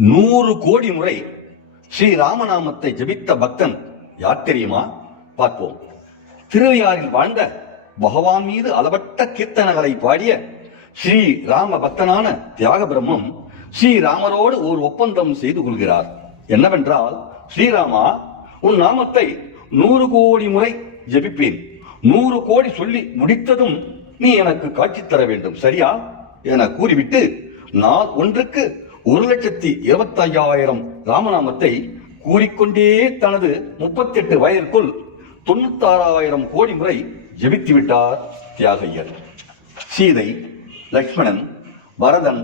நூறு கோடி முறை ஸ்ரீ ராமநாமத்தை ஜெபித்த பக்தன் யார் தெரியுமா? பார்ப்போம். திருவையாறில் வாழ்ந்த பகவான் மீது அளபட்ட கீர்த்தனகளை பாடிய ஸ்ரீ ராம பக்தனான தியாக பிரம்மம் ஸ்ரீராமரோடு ஒரு ஒப்பந்தம் செய்து கொள்கிறார். என்னவென்றால் ஸ்ரீராமா உன் நாமத்தை நூறு கோடி முறை ஜெபிப்பேன். நூறு கோடி சொல்லி முடித்ததும் நீ எனக்கு காட்சி தர வேண்டும். சரியா? என கூறிவிட்டு நாள் ஒன்றுக்கு ஒரு லட்சத்தி இருபத்தையாயிரம் ராமநாமத்தை கூறிக்கொண்டே தனது முப்பத்தி எட்டு வயதிற்குள் தொண்ணூத்தாறாயிரம் கோடி முறை ஜெபித்து விட்டார் தியாகையர். சீதை லக்ஷ்மணன் பரதன்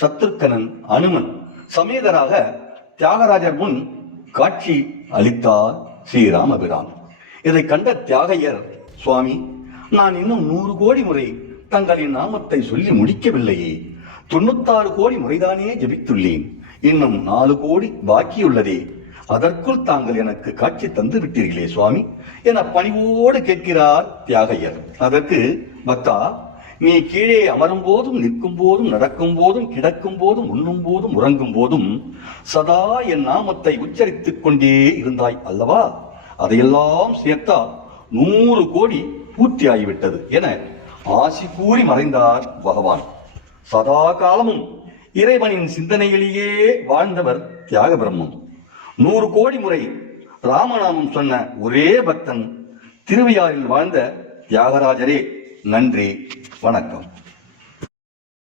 சத்ருக்கனன் அனுமன் சமேதராக தியாகராஜர் முன் காட்சி அளித்தார் ஸ்ரீராமபிரான். இதை கண்ட தியாகையர் சுவாமி நான் இன்னும் நூறு கோடி முறை தங்களின் நாமத்தை சொல்லி முடிக்கவில்லையே. தொண்ணூத்தாறு கோடி முறைதானே ஜெபித்துள்ளேன். இன்னும் நாலு கோடி பாக்கியுள்ளதே. அதற்குள் தாங்கள் எனக்கு காட்சி தந்து விட்டீர்களே சுவாமி. என பணிவோடு கேட்கிறார் தியாகையர். அதற்கு பக்தா நீ கீழே அமரும் போதும் நிற்கும் போதும் நடக்கும் போதும் கிடக்கும் போதும் உண்ணும் போதும் உறங்கும் போதும் சதா என் நாமத்தை உச்சரித்துக் கொண்டே இருந்தாய் அல்லவா? அதையெல்லாம் சேர்த்தா நூறு கோடி பூர்த்தியாகிவிட்டது என ஆசி கூறி மறைந்தார் பகவான். சதா காலமும் இறைவனின் சிந்தனையிலேயே வாழ்ந்தவர் தியாக பிரம்மம் நூறு கோடி முறை ராமநாமம் சொன்ன ஒரே பக்தன் திருவையாறில் வாழ்ந்த தியாகராஜரே. நன்றி. வணக்கம்.